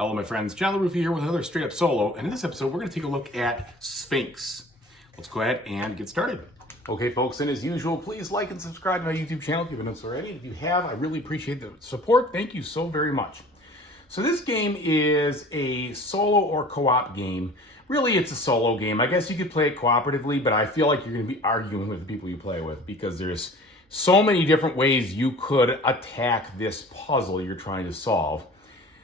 Hello, my friends. LaRuffa here with another straight up solo. And in this episode, we're going to take a look at Sfynx. Let's go ahead and get started. Okay, folks, and as usual, please like and subscribe to my YouTube channel if you haven't already. If you have, I really appreciate the support. Thank you so very much. So this game is a solo or co-op game. Really, it's a solo game. I guess you could play it cooperatively, but I feel like you're going to be arguing with the people you play with because there's so many different ways you could attack this puzzle you're trying to solve.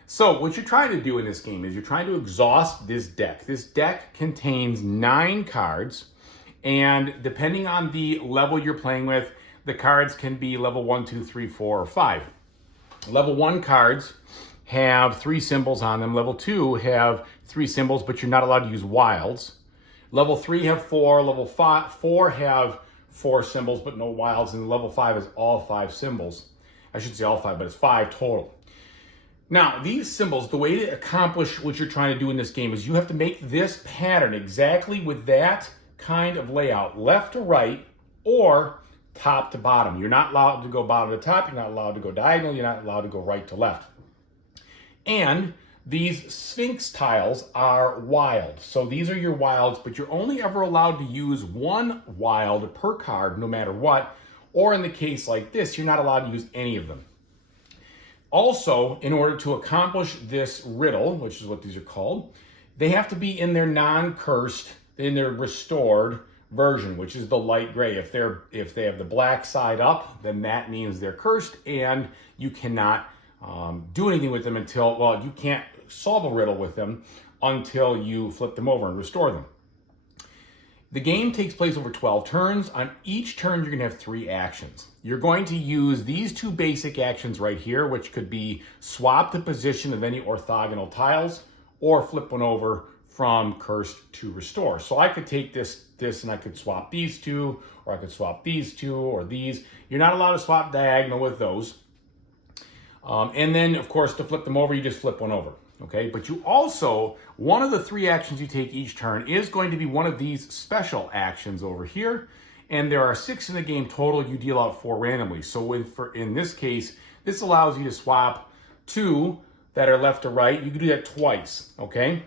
So what you're trying to do in this game is you're trying to exhaust this deck. This deck contains 9 cards, and depending on the level you're playing with, the cards can be level 1, 2, 3, 4, or 5. Level 1 cards have 3 symbols on them. Level 2 have 3 symbols, but you're not allowed to use wilds. Level 3 have 4. Level 4 have 4 symbols, but no wilds. And level 5 is all 5 symbols. I should say all 5, but it's 5 total. Now, these symbols, the way to accomplish what you're trying to do in this game is you have to make this pattern exactly with that kind of layout, left to right or top to bottom. You're not allowed to go bottom to top. You're not allowed to go diagonal. You're not allowed to go right to left. And these Sfynx tiles are wild. So these are your wilds, but you're only ever allowed to use 1 wild per card no matter what. Or in the case like this, you're not allowed to use any of them. Also, in order to accomplish this riddle, which is what these are called, they have to be in their non-cursed, in their restored version, which is the light gray. If they have the black side up, then that means they're cursed, and you cannot do anything with them until, well, you can't solve a riddle with them until you flip them over and restore them. The game takes place over 12 turns. On each turn, you're going to have 3 actions. You're going to use these 2 basic actions right here, which could be swap the position of any orthogonal tiles or flip one over from cursed to restore. So I could take this and I could swap these 2, or I could swap these 2 or these. You're not allowed to swap diagonal with those. And then, of course, to flip them over, you just flip one over. Okay, but you also, one of the 3 actions you take each turn is going to be one of these special actions over here. And there are 6 in the game total. You deal out 4 randomly. So in this case, this allows you to swap 2 that are left to right. You can do that twice, okay?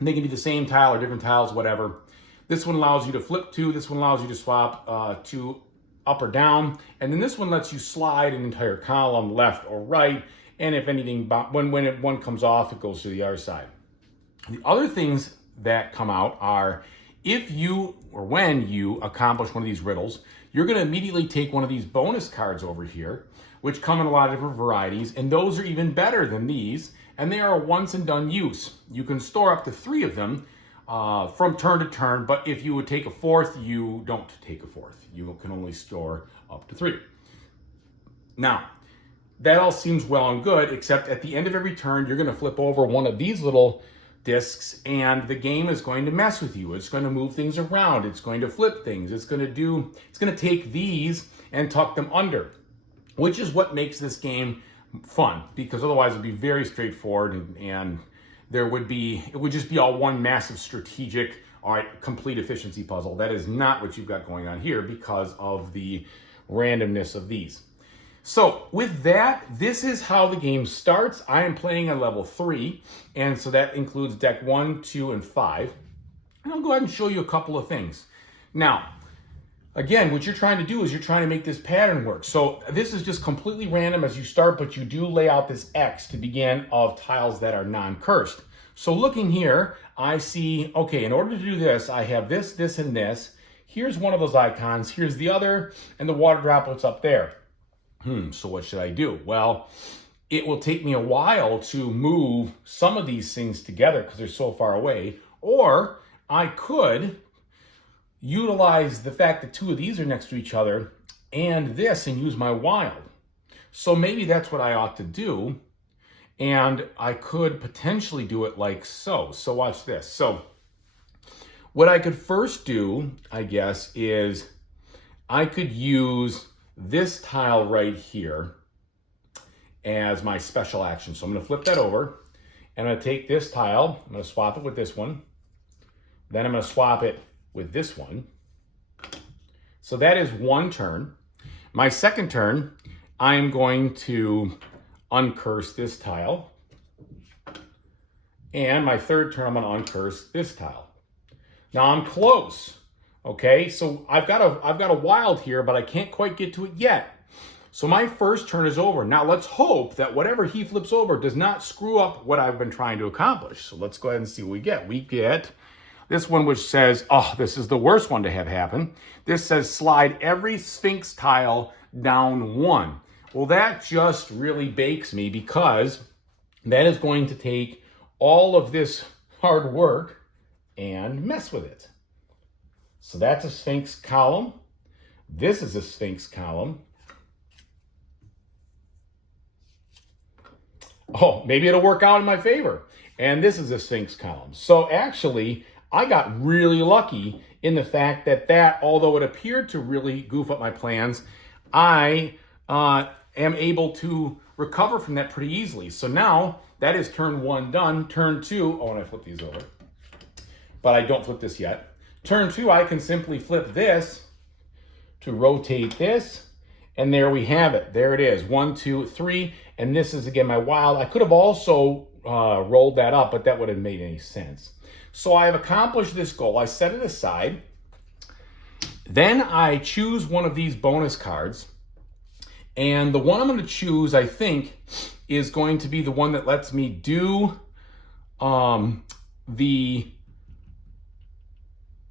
And they can be the same tile or different tiles, whatever. This one allows you to flip 2. This one allows you to swap 2 up or down. And then this one lets you slide an entire column left or right. And if anything, when one comes off, it goes to the other side. The other things that come out are if you or when you accomplish one of these riddles, you're going to immediately take one of these bonus cards over here, which come in a lot of different varieties. And those are even better than these. And they are a once and done use. You can store up to 3 of them from turn to turn. But if you would take a 4th, you don't take a 4th. You can only store up to 3. Now, that all seems well and good, except at the end of every turn, you're going to flip over one of these little discs, and the game is going to mess with you. It's going to move things around. It's going to flip things. It's going to take these and tuck them under, which is what makes this game fun, because otherwise it'd be very straightforward, and it would just be all one massive strategic, all right, complete efficiency puzzle. That is not what you've got going on here because of the randomness of these. So with that, this is how the game starts. I am playing on level 3, and so that includes deck 1, 2, and 5. And I'll go ahead and show you a couple of things. Now, again, what you're trying to do is you're trying to make this pattern work. So this is just completely random as you start, but you do lay out this X to begin of tiles that are non-cursed. So looking here, I see, okay, in order to do this, I have this, this, and this. Here's one of those icons. Here's the other, and the water droplet's up there. So what should I do? Well, it will take me a while to move some of these things together because they're so far away. Or I could utilize the fact that 2 of these are next to each other and this and use my wild. So maybe that's what I ought to do. And I could potentially do it like so. So watch this. So what I could first do, I guess, is I could use this tile right here as my special action. So I'm going to flip that over, and I'm going to take this tile, I'm going to swap it with this one, then I'm going to swap it with this one. So that is 1 turn. My second turn, I'm going to uncurse this tile. And my third turn, I'm going to uncurse this tile. Now I'm close. Okay, so I've got a wild here, but I can't quite get to it yet. So my first turn is over. Now let's hope that whatever he flips over does not screw up what I've been trying to accomplish. So let's go ahead and see what we get. We get this one which says, oh, this is the worst one to have happen. This says slide every Sfynx tile down 1. Well, that just really bakes me because that is going to take all of this hard work and mess with it. So that's a Sfynx column. This is a Sfynx column. Oh, maybe it'll work out in my favor. And this is a Sfynx column. So actually, I got really lucky in the fact that although it appeared to really goof up my plans, I am able to recover from that pretty easily. So now that is turn 1 done. Turn 2, oh, and I flip these over, but I don't flip this yet. Turn 2, I can simply flip this to rotate this. And there we have it. There it is. 1, 2, 3. And this is, again, my wild. I could have also rolled that up, but that wouldn't have made any sense. So I have accomplished this goal. I set it aside. Then I choose one of these bonus cards. And the one I'm going to choose, I think, is going to be the one that lets me do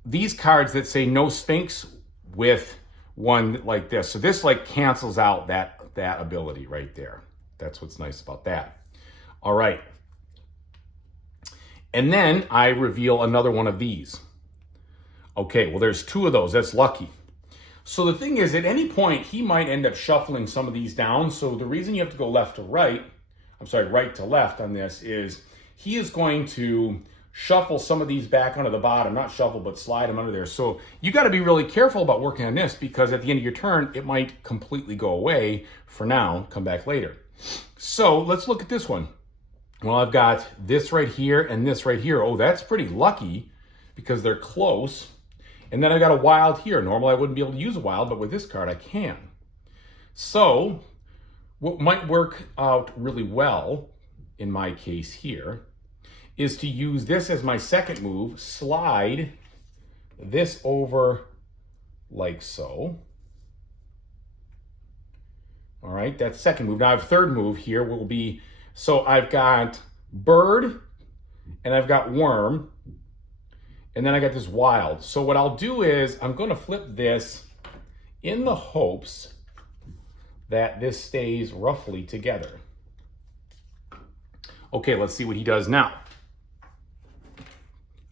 these cards that say no Sfynx with one like this. So this like cancels out that ability right there. That's what's nice about that. All right. And then I reveal another one of these. Okay, well, there's 2 of those. That's lucky. So the thing is, at any point, he might end up shuffling some of these down. So the reason you have to go right to left on this is he is going to shuffle some of these back onto the bottom. Not shuffle, but slide them under there. So you got to be really careful about working on this because at the end of your turn, it might completely go away for now, come back later. So let's look at this one. Well, I've got this right here and this right here. Oh, that's pretty lucky because they're close. And then I got a wild here. Normally I wouldn't be able to use a wild, but with this card I can. So what might work out really well in my case here is to use this as my second move, slide this over like so. All right, that's second move. Now I have third move here will be, so I've got bird and I've got worm. And then I got this wild. So what I'll do is I'm going to flip this in the hopes that this stays roughly together. Okay, let's see what he does now.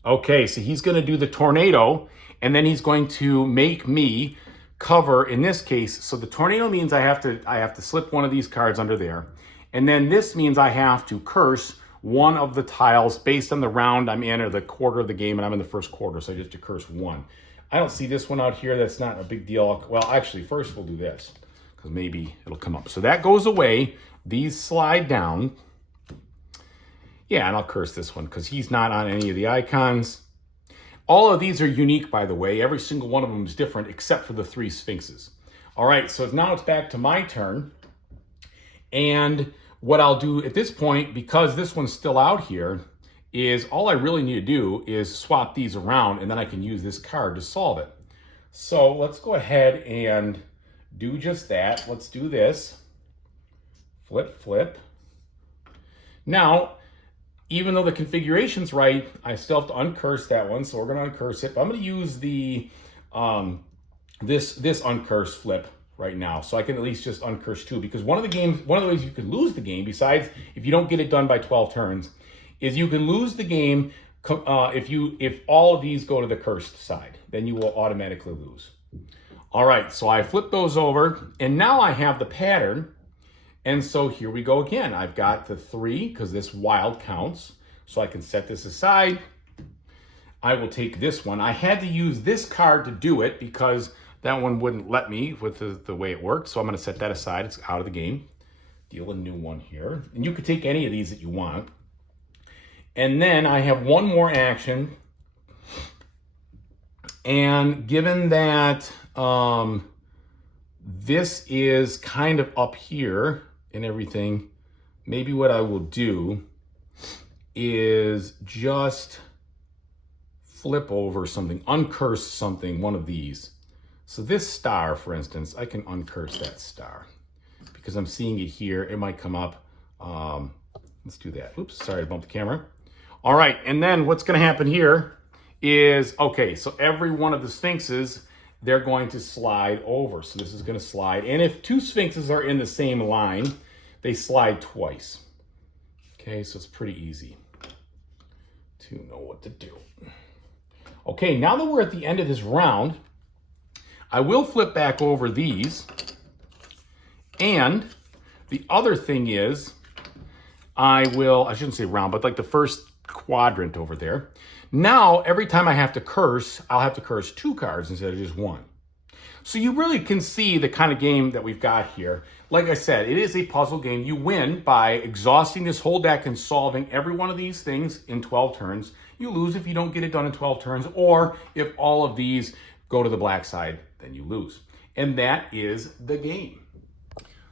Okay, so he's going to do the tornado, and then he's going to make me cover in this case. So the tornado means I have to slip one of these cards under there. And then this means I have to curse one of the tiles based on the round I'm in or the quarter of the game, and I'm in the first quarter, so I just have to curse 1. I don't see this one out here. That's not a big deal. Well, actually, first we'll do this because maybe it'll come up. So that goes away. These slide down. Yeah, and I'll curse this one because he's not on any of the icons. All of these are unique, by the way. Every single one of them is different except for the 3 Sfynxes. All right, so now it's back to my turn. And what I'll do at this point, because this one's still out here, is all I really need to do is swap these around, and then I can use this card to solve it. So let's go ahead and do just that. Let's do this. Flip, flip. Now, even though the configuration's right, I still have to uncurse that one, so we're going to uncurse it. But I'm going to use the this uncurse flip right now, so I can at least just uncurse 2, because one of the ways you can lose the game, besides if you don't get it done by 12 turns, is you can lose the game if all of these go to the cursed side. Then you will automatically lose. All right, so I flip those over, and now I have the pattern. And so here we go again. I've got the 3, because this wild counts, so I can set this aside. I will take this one. I had to use this card to do it because that one wouldn't let me with the way it worked, so I'm going to set that aside. It's out of the game. Deal a new one here. And you could take any of these that you want. And then I have one more action. And given that this is kind of up here and everything, maybe what I will do is just flip over something, uncurse something, one of these. So this star, for instance, I can uncurse that star because I'm seeing it here. It might come up. Let's do that. Oops, sorry to bump the camera. All right, and then what's going to happen here is, okay, so every one of the Sfynxes, they're going to slide over. So this is going to slide. And if two Sfynxes are in the same line, they slide twice. Okay, so it's pretty easy to know what to do. Okay, now that we're at the end of this round, I will flip back over these. And the other thing is, I shouldn't say round, but like the first quadrant over there. Now, every time I have to curse, I'll have to curse 2 cards instead of just 1. So you really can see the kind of game that we've got here. Like I said, it is a puzzle game. You win by exhausting this whole deck and solving every one of these things in 12 turns. You lose if you don't get it done in 12 turns, or if all of these go to the black side, then you lose. And that is the game.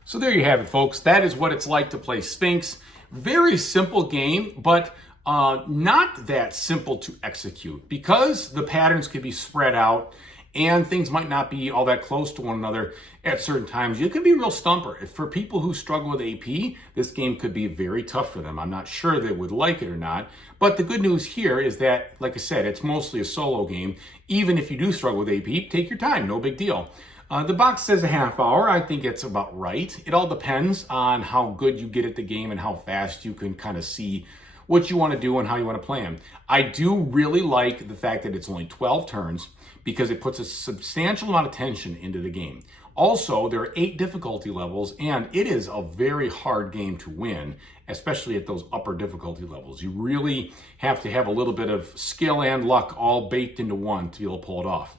So there you have it, folks. That is what it's like to play Sfynx. Very simple game, but not that simple to execute because the patterns can be spread out and things might not be all that close to one another at certain times. You can be a real stumper. If for people who struggle with AP, this game could be very tough for them. I'm not sure they would like it or not. But the good news here is that, like I said, it's mostly a solo game. Even if you do struggle with AP, take your time, no big deal. The box says a half hour. I think it's about right. It all depends on how good you get at the game and how fast you can kind of see what you want to do and how you want to play them. I do really like the fact that it's only 12 turns because it puts a substantial amount of tension into the game. Also, there are 8 difficulty levels, and it is a very hard game to win, especially at those upper difficulty levels. You really have to have a little bit of skill and luck all baked into one to be able to pull it off.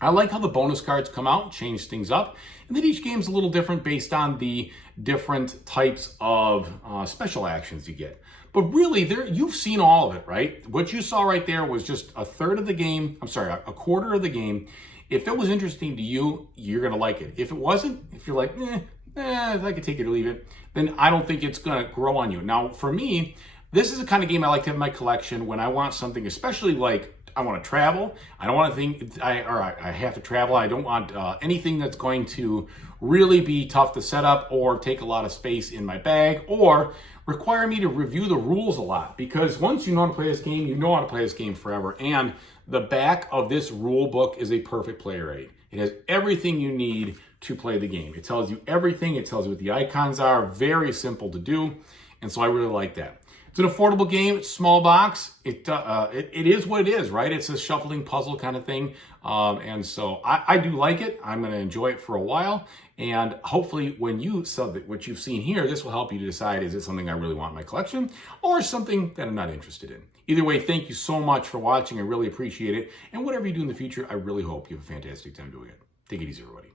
I like how the bonus cards come out and change things up, and then each game's a little different based on the different types of special actions you get. But really, you've seen all of it, right? What you saw right there was just a quarter of the game. If it was interesting to you, you're going to like it. If it wasn't, if you're like, I could take it or leave it, then I don't think it's going to grow on you. Now, for me, this is the kind of game I like to have in my collection when I want something, especially like I want to travel. I don't want to think I have to travel. I don't want anything that's going to really be tough to set up or take a lot of space in my bag or require me to review the rules a lot. Because once you know how to play this game, you know how to play this game forever. And the back of this rule book is a perfect player aid. It has everything you need to play the game. It tells you everything. It tells you what the icons are. Very simple to do. And so I really like that. It's an affordable game. It's a small box. It is what it is, right? It's a shuffling puzzle kind of thing. And so I do like it. I'm going to enjoy it for a while. And hopefully when you sell what you've seen here, this will help you to decide, is it something I really want in my collection or something that I'm not interested in? Either way, thank you so much for watching. I really appreciate it. And whatever you do in the future, I really hope you have a fantastic time doing it. Take it easy, everybody.